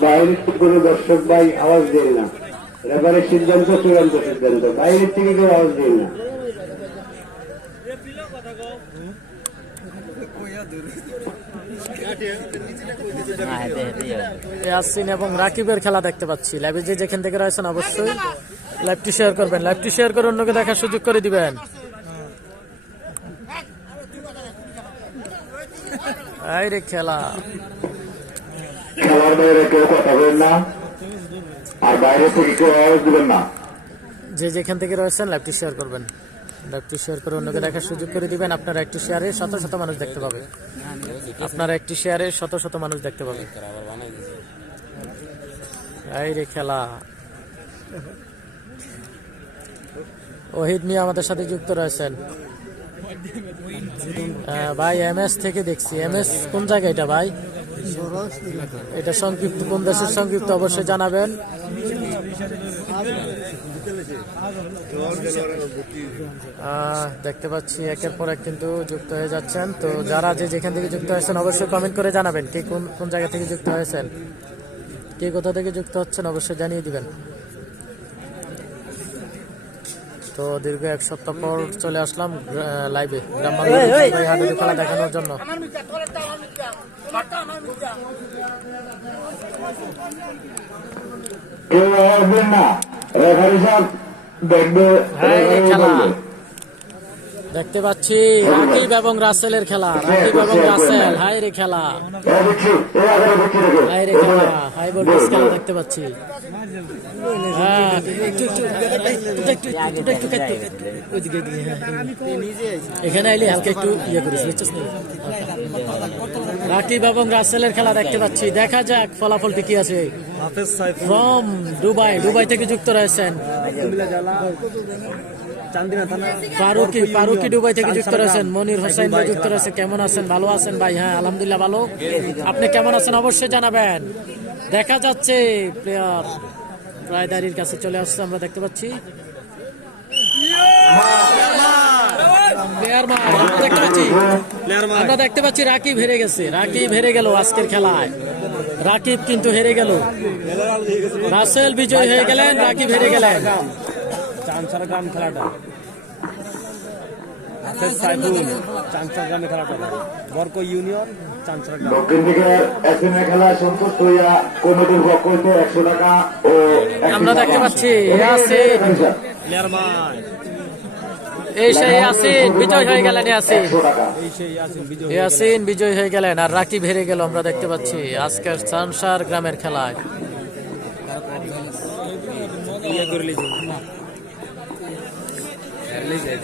বাইরের কোনো দর্শক ভাই আওয়াজ দেন না। রেফারের সিদ্ধান্ত চূড়ান্ত সিদ্ধান্ত। বাইরের থেকে কেউ আওয়াজ দেন না। ইয়াসিন এবং রাকিবের খেলা দেখতে পাচ্ছি। লাইভে যে যেখান থেকে রয়েছেন অবশ্যই লাইভটি শেয়ার করবেন। লাইভটি শেয়ার করে অন্যকে দেখার সুযোগ করে দিবেন। এই রে খেলা। খেলার বাইরে কেউ কথা বলেন না, আর বাইরে থেকে কেউ আওয়াজ দিবেন না। যে যেখান থেকে রয়েছেন, লাইভটি শেয়ার করবেন। লাইভটি শেয়ার করে অন্যকে দেখার সুযোগ করে দিবেন। আপনারা একটি শেয়ারে শত শত মানুষ দেখতে পাবে। আপনারা একটি শেয়ারে শত শত মানুষ দেখতে পাবে। এই রে খেলা। ওহিদ মিয়া আমাদের সাথে যুক্ত রয়েছেন। ভাই এম থেকে দেখছি। এম কোন জায়গা এটা, ভাই? এটা সংক্ষিপ্ত কোন দেশের সংক্ষিপ্ত অবশ্যই জানাবেন। দেখতে পাচ্ছি একের পর এক কিন্তু যুক্ত হয়ে যাচ্ছেন। তো যারা যে যেখান থেকে যুক্ত হয়েছেন অবশ্যই কমেন্ট করে জানাবেন কে কোন কোন জায়গা থেকে যুক্ত হয়েছেন। কে কোথা থেকে যুক্ত হচ্ছেন অবশ্যই জানিয়ে দিবেন। তো দীর্ঘ এক সপ্তাহ পর চলে আসলাম লাইভে গ্রাম বাংলার খেলা দেখানোর জন্য। কেউ দেন না রেফারি সাহেব দেখবে দেখতে পাচ্ছি রাকিব এবং রাসেলের খেলা রাকিব এবং রাসেল হাই রে খেলা হাই রে খেলা হাই ভোল্টেজ খেলা দেখতে পাচ্ছি এখানে আইলে হালকা একটু ইয়ে করিস বুঝছিস রাকিব এবং রাসেলের খেলা দেখতে পাচ্ছি দেখা যাক ফলাফলটি কি আছে ফ্রম দুবাই দুবাই থেকে যুক্ত রয়েছেন ফারুকি ফারুকি দুবাই থেকে যুক্ত রয়েছেন মনির হোসেন ভাই যুক্ত রয়েছে কেমন আছেন? ভালো আছেন ভাই? হ্যাঁ আলহামদুলিল্লাহ ভালো। আপনি কেমন আছেন? অবশ্যই জানাবেন। দেখা যাচ্ছে প্লেয়ার প্রায় দাঁড়ির কাছে চলে আসছে আমরা দেখতে পাচ্ছি। আমরা দেখতে পাচ্ছি। আমরা দেখতে পাচ্ছি রাকিব হেরে গেছে। রাকিব হেরে গেল আজকের খেলায়। রাকিব কিন্তু হেরে গেল। রাসেল বিজয় হয়ে গেলেন রাকিব হেরে গেলেন। গ্রাম খেলাটা। হাফেজ সাইফুল চানসার গ্রামে খেলাটা। বরক ইউনিয়ন চানসার গ্রাম। দক্ষিণ দিকে এসএমএ খেলা সন্তুষ্ট হইয়া কমিটির পক্ষ হইতে একশো টাকা ও আমরা দেখতে পাচ্ছি ইয়াসিন এই সেই ইয়াসিন বিজয় হয়ে গেলেন ইয়াসিন একশো টাকা। এই সেই আছেন বিজয় ইয়াসিন বিজয় হয়ে গেলেন আর রাকিব হেরে গেল আমরা দেখতে পাচ্ছি আজকের সানসার গ্রামের খেলায়। Yerli dedi.